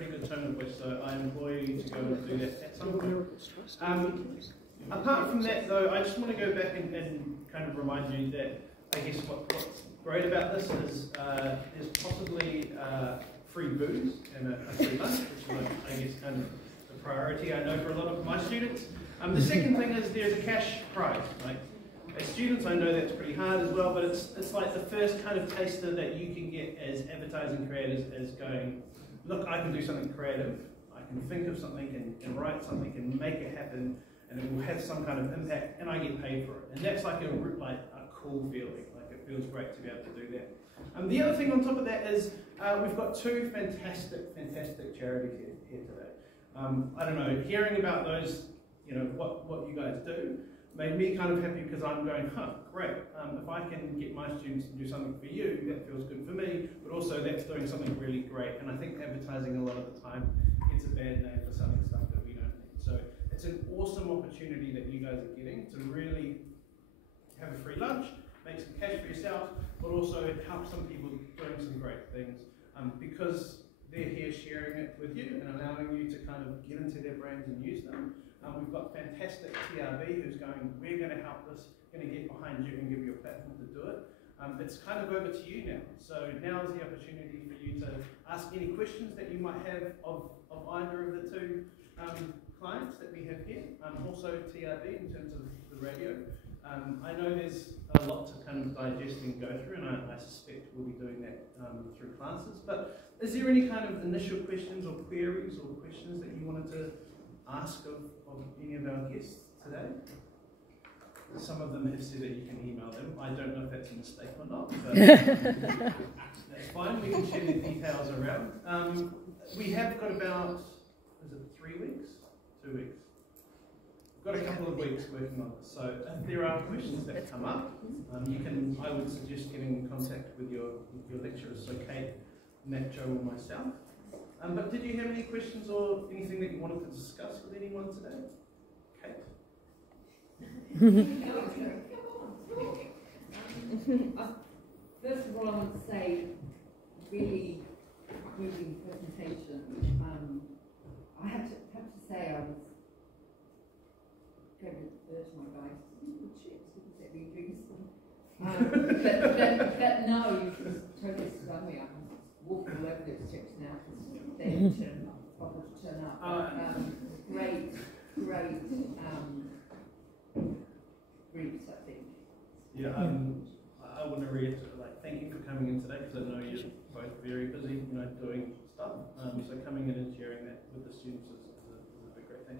pretty good tone of voice, so I implore you to go and do that at some point. Apart from that, though, I just want to go back and kind of remind you that I guess what's great about this is there's possibly free booze and a free lunch, which is, I guess, kind of the priority I know for a lot of my students. The second thing is there's a cash prize. Like, as students, I know that's pretty hard as well, but it's like the first kind of taster that you can get as advertising creators as going, look, I can do something creative, I can think of something and write something and make it happen, and it will have some kind of impact, and I get paid for it. And that's like a cool feeling. Like, it feels great to be able to do that. The other thing on top of that is we've got two fantastic charities here today. I don't know, hearing about those, you know, what you guys do made me kind of happy because I'm going, great. If I can get my students to do something for you, that feels good for me, but also that's doing something really great. And I think advertising a lot of the time gets a bad name for selling stuff that we don't need. So it's an awesome opportunity that you guys are getting to really have a free lunch, make some cash for yourself, but also help some people doing some great things because they're here sharing it with you and allowing you to kind of get into their brains and use them. We've got fantastic TRB who's going, we're going to help this, going to get behind you and give you a platform to do it. It's kind of over to you now. So now is the opportunity for you to ask any questions that you might have of either of the two clients that we have here. Also TRB in terms of the radio. I know there's a lot to kind of digest and go through, and I suspect we'll be doing that through classes. But is there any kind of initial questions or queries or questions that you wanted to ask of any of our guests today? Some of them have said that you can email them. I don't know if that's a mistake or not, but that's fine. We can share the details around. We have got about, is it 3 weeks? 2 weeks? We've got a couple of weeks working on this. So if there are questions that come up, I would suggest getting in contact with your lecturers, so Kate, Matt, Joe, or myself. But did you have any questions or anything that you wanted to discuss with anyone today? Kate? First of all, I want to say, really moving presentation. I have to say I was going to urge my guys to chips because they've been doing some. But no, you can totally stun me. I'm walking all over those chips now. They turn up, turn up. Great briefs, I think. Yeah, I want to reiterate, thank you for coming in today because I know you're both very busy, doing stuff. So coming in and sharing that with the students is a great thing.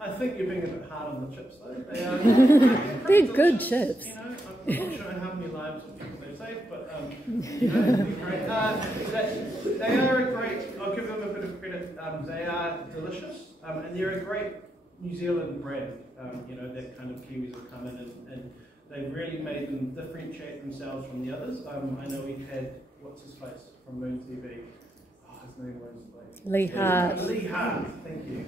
I think you're being a bit hard on the chips though. They are they're good chips. I'm not sure how many lives of people they've saved, but they're great. They are a great. I'll give them a bit of credit. They are delicious, and they're a great New Zealand brand. That kind of Kiwis will come in and they've really made them differentiate themselves from the others. I know we had what's his face from Moon TV. His name was Lee Hart. Lee Hart, thank you.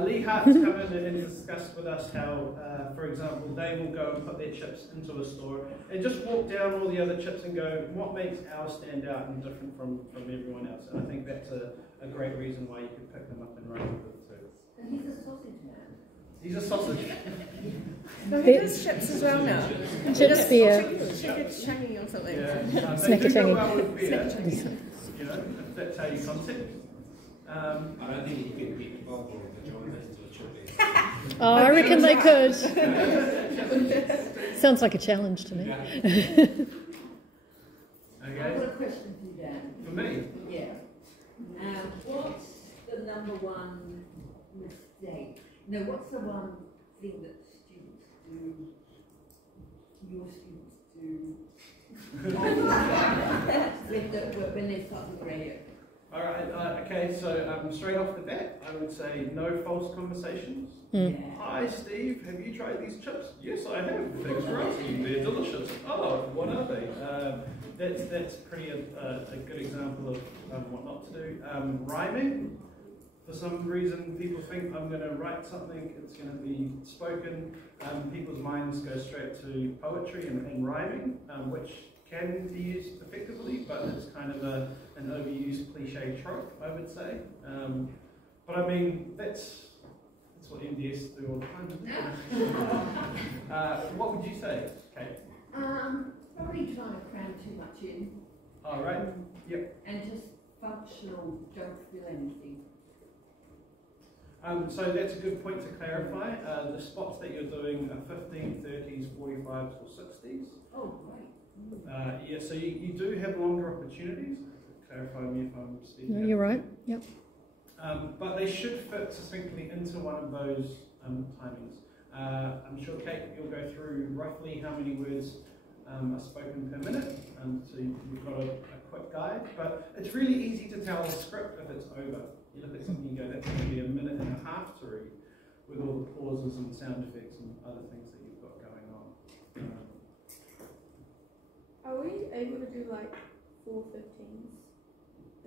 Lee Hart's come in and discussed with us how, for example, they will go and put their chips into a store and just walk down all the other chips and go, what makes ours stand out and different from everyone else? And I think that's a great reason why you can pick them up and run with it too. And he's a sausage man. He's a sausage. So he does chips as well now. Chips beer. Chicken changy or something. Yeah, Snack they do changy. go well with beer, if that's how you concept. I don't think you can beat the bubble of the Jonathan to a chip. Oh, I reckon they could. Sounds like a challenge to me. Okay. I've got a question for you, Dan. For me? Yeah. What's the number one mistake? No, what's the one thing that students do, your students do, when they start with radio? Alright, okay, so straight off the bat, I would say no false conversations. Yeah. Hi Steve, have you tried these chips? Yes, I have. Thanks for asking. They're delicious. Oh, what are they? That's pretty a good example of what not to do. Rhyming. For some reason, people think I'm going to write something, it's going to be spoken. People's minds go straight to poetry and rhyming, which can be used effectively, but it's kind of an overused cliche trope, I would say. But I mean, that's what MDS do all the time. What would you say, Kate? Probably trying to cram too much in. Oh, right. Yep. And just functional, don't feel anything. So that's a good point to clarify. The spots that you're doing are 15, 30s, 45s or 60s. Oh, great. Yeah, so you do have longer opportunities. Clarify me if I'm speaking. No, you're right. Yep. But they should fit succinctly into one of those timings. I'm sure, Kate, you'll go through roughly how many words are spoken per minute, so you've got a quick guide. But it's really easy to tell a script if it's over. You look at something and go, that's going to be a minute and a half to read, with all the pauses and sound effects and other things that you've got going on. Are we able to do like 4:15s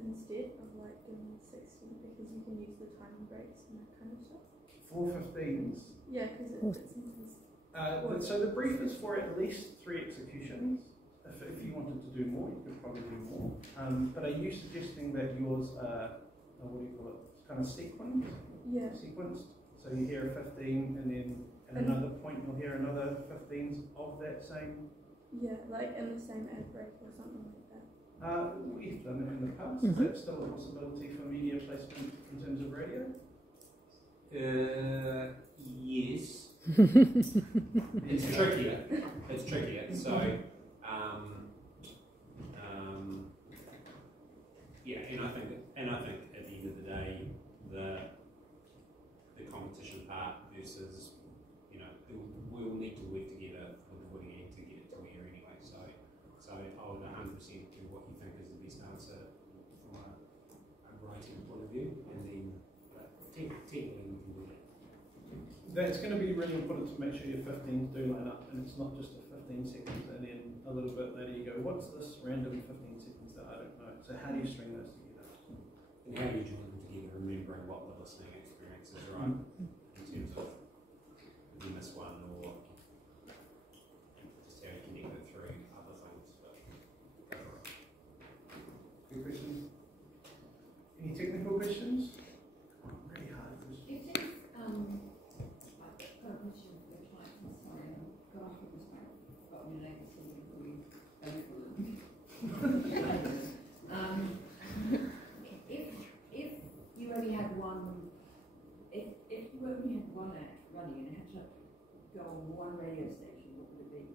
instead of like doing 60, because you can use the time breaks and that kind of stuff? 4:15s. Yeah, because it's intense. So the brief is for at least 3 executions. If you wanted to do more, you could probably do more. But are you suggesting that yours are, what do you call it, kind of sequenced? Yeah. Sequenced. So you hear a 15, and then at another point you'll hear another 15s of that same. Yeah, like in the same ad break or something like that. We've done it in the past. Is that still a possibility for media placement in terms of radio? Yes. It's trickier. It's trickier. So, yeah, and I think at the end of the day, the competition part versus, you know, we'll need to work together with the footy to get it to air anyway. So I would 100% do what you think is the best answer from a writing point of view, and then technically we can do that. That's going to be really important to make sure your 15s do line up, and it's not just a 15 seconds and then a little bit later you go, what's this random 15 seconds that I don't know? So how do you string those together? And how do you join them together, remembering what the listening experience is, right? In terms of if you miss one, or just how you connect it through other things. But Good question. Any technical questions? Oh, really hard questions. If there's, I've got a question for the client, I'm sorry, I've got off of this one, got my name for you, if you only had one, if you only had one act running and had to go on one radio station, what would it be?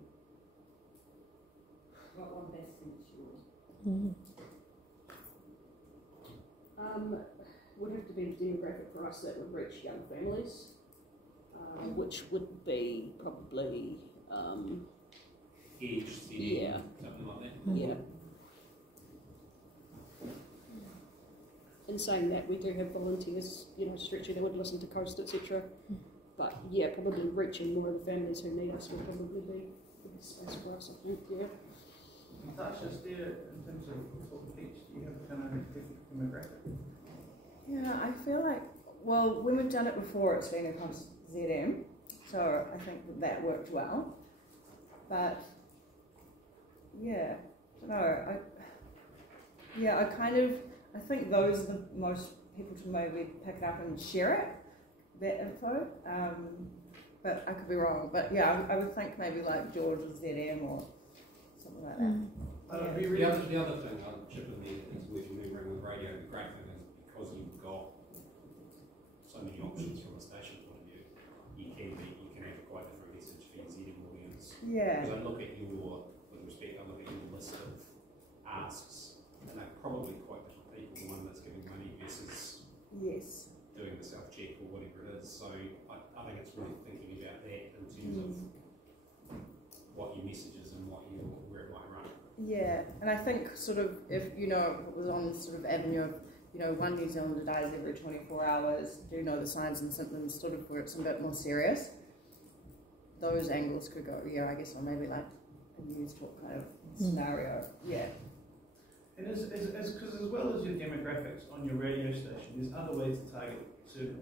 What one best suits yours? Would have to be the demographic for us that would reach young families, which would be probably age, city, yeah, something like that. yeah. In saying that, we do have volunteers, you know, stretching that would listen to Coast, etc. But yeah, probably reaching more of the families who need us would probably be the best space for us, I think. Yeah. Natasha, there in terms of Peach, do you have a kind of demographic? Yeah, I feel like, well, when we've done it before, it's been across ZM, so I think that worked well. But yeah, no, I think those are the most people to maybe pick it up and share it, that info. But I could be wrong. But yeah, I would think maybe like George or ZM or something like that. The other thing I'll chip in there is worth remembering with radio, the great thing is because you've got so many options from a station point of view, you can have a quite different message for your ZM audience. Yeah. Because I look at your list of asks, and they're probably quite different people. The one that's giving money versus doing the self check or whatever it is. So I think it's really thinking about that in terms of what your message is and where it might run. Yeah, and I think sort of if, you know, it was on sort of avenue of, you know, one New Zealander dies every 24 hours, do you know the signs and symptoms, sort of where it's a bit more serious, those angles could go, yeah, I guess, or maybe like a news talk kind of scenario, yeah. And because as well as your demographics on your radio station, there's other ways to target certain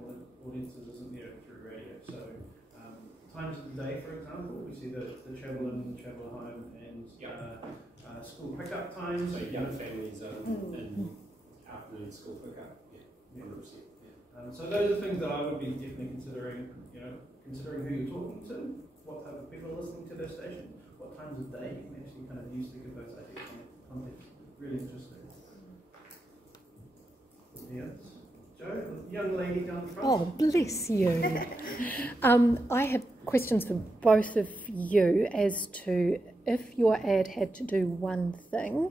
audiences, isn't there, through radio. So times of the day, for example, we see the travel in and the travel home, and school pickup times. So young families in afternoon school pickup. Yeah, 100%. Yeah. So those are things that I would be definitely considering. You know, considering who you're talking to, what type of people are listening to their station, what times of day you can actually kind of use to give those ideas context. Really interesting. Yes. Joe, young lady down the front. Oh, bless you. I have questions for both of you as to if your ad had to do one thing,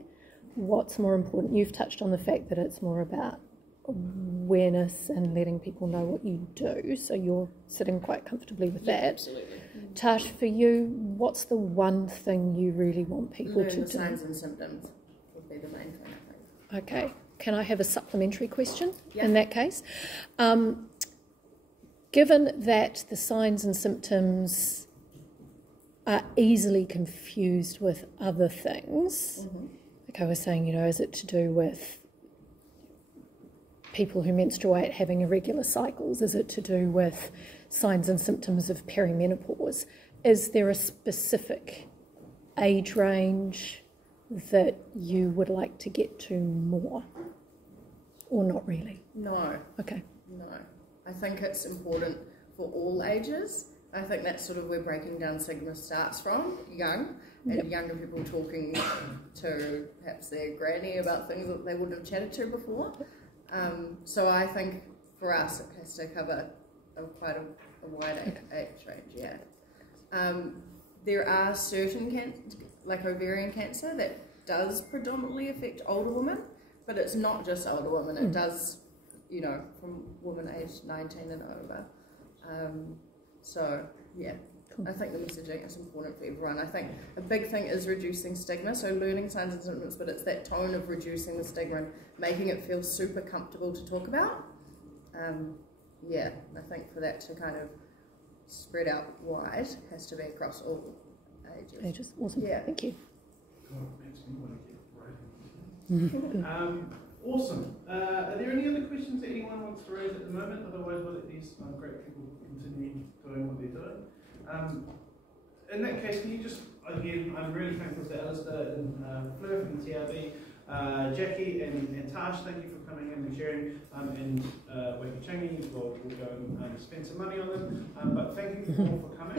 what's more important? You've touched on the fact that it's more about awareness and letting people know what you do, so you're sitting quite comfortably with that. Absolutely. Tash, for you, what's the one thing you really want people Learn to the do? signs and symptoms would be the main thing, I think. Okay. Can I have a supplementary question Yeah. in that case? Given that the signs and symptoms are easily confused with other things, like I was saying, you know, is it to do with people who menstruate having irregular cycles? Is it to do with signs and symptoms of perimenopause? Is there a specific age range that you would like to get to more? Or not really? No. Okay. No. I think it's important for all ages. I think that's sort of where breaking down stigma starts from, young, and younger people talking to perhaps their granny about things that they wouldn't have chatted to before. So I think for us it has to cover quite a wide age range, yeah. There are certain like ovarian cancer that does predominantly affect older women, but it's not just older women, it does, you know, from women aged 19 and over. So, yeah, Cool. I think the messaging is important for everyone. I think a big thing is reducing stigma, so learning signs and symptoms, but it's that tone of reducing the stigma and making it feel super comfortable to talk about. Yeah, I think for that to kind of spread out wide, has to be across all ages. Awesome. Yeah. Thank you. God, makes me want to get writing. Awesome. Are there any other questions that anyone wants to raise at the moment? Otherwise, we'll let these great people continue doing what they're doing. In that case, can you just, again, I'm really thankful to Alistair and Fleur from the TRB, Jackie and Tash, thank you for coming in and sharing, and Wakichangi, we'll go and spend some money on them, but thank you all for coming.